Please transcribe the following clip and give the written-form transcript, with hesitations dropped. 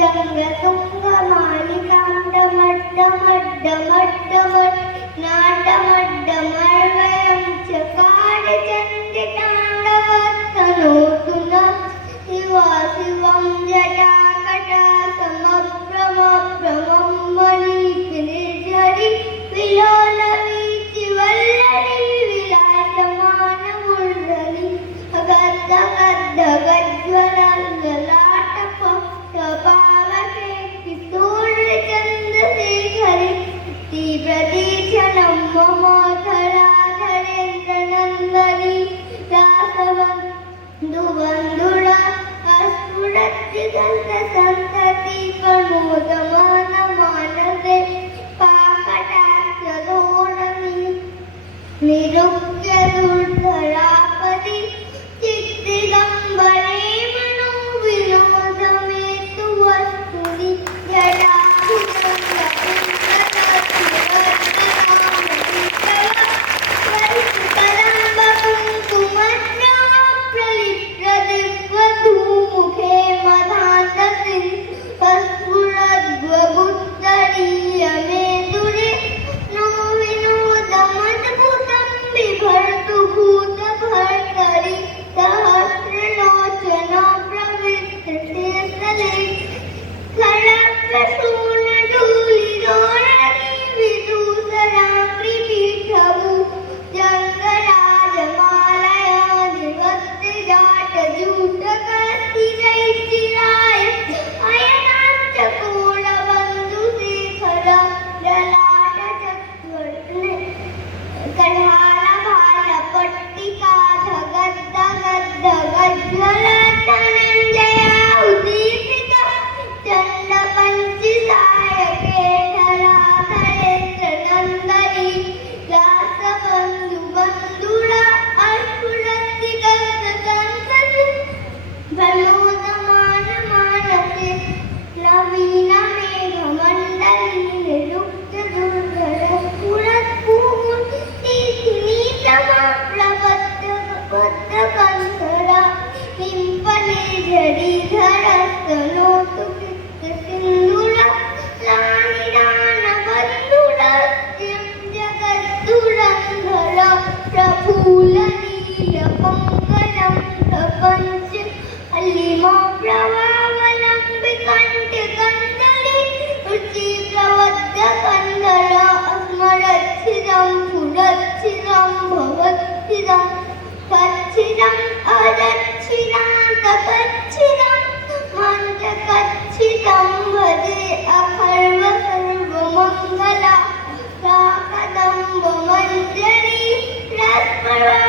जङ्गतुङ्गमालिकां डमड्डमड्डमड्डमड्डमड् नाटमड्डमर्वयं चकारचण्डिताण्डवस्तनोतु नः शिवा शिवं जटाकटासमभ्रमभ्रमं मणिकिरीटधरी विलोलवीचिवल्लरी विलासमानमुरली गद्गद्गद्गज्ज्वलल्ललाटपक्षपावके किशोरचन्द्रशेखरि तीव्रतीक्षणं मम धराधरेन्द्रनन्दनी रासबन्धुबन्धुरा अस्फुरद्दिगन्तसन्तति प्रमोदमानमानसे पाकटाक्षधोरणि निरुप्य दुर्धरापदि चिद्दिगम्बरे मनो विनोदमेतु वस्तुनि जटाकुलम्बकुङ्कुमद्रवप्रलिप्तदिग्वधूमुखे मधान्तसिन् स्फुरद्वगुत्तरीयमेतुरे नो विनोदमद्भुतं बिभर्तु भूतभर्तरि सहस्रलोचनो प्रविष्टशेषले खड्गशूलधूलिधोरणि विदूषराङ्घ्रिपीठभू जङ्गराजमालयाधिवक्तिजाटजूटकस्थिरैश्चिराय अयनाञ्चकोलबन्धुशेखर ललाटचत्वर्णे कढालभालपट्टिकाधगद्धगद्धगज्ज्वलधनञ्जया उदीपित चण्डपञ्चसायके धराधरेन्द्रनन्दनी रासबन्धुबन्धुरा अस्फुरद्दिगन्तसन्तति प्रमोदमानमानसे नवीनमेघमण्डली निरुक्तदुर्धरस्फुरत्पूर्तिनीतमप्रबद्धकन्धरा पिम्पले जरीधरस्तनोतु कृष्णसिन्धुरा लानिदानबन्धुरस्यं जगद्दुरन्धर प्रफुल्लनीलपङ्कजं प्रपञ्च अलिमप्रभावलम्बिकण्ठकन्दली रुचिप्रवद्धकन्धर अस्मरच्छिदं पुरच्छिदं भवच्छिदं कच्छिदम् अजच्छिदान्तकच्छिदं मञ्चकच्छिदं भजे अखर्व सर्वमङ्गला काकदम्बमञ्जरी रसपर्व